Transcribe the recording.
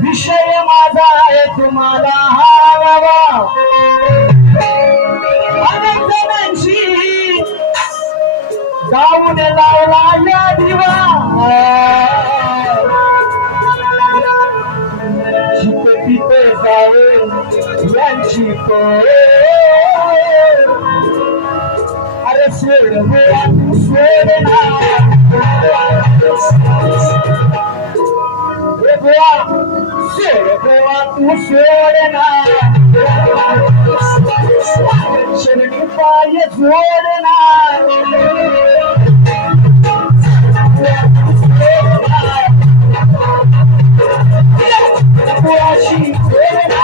विषय माझा आहे तुम्हाला हवा अनेक जणांशी जाऊन लावला या दिवा जिथे तिथे जाऊन यांची अरे सोड गोवा तू सोड ना गोवा सोड गोवा तू सोड ना शरणी पाय जोड ना गोवाशी सोड ना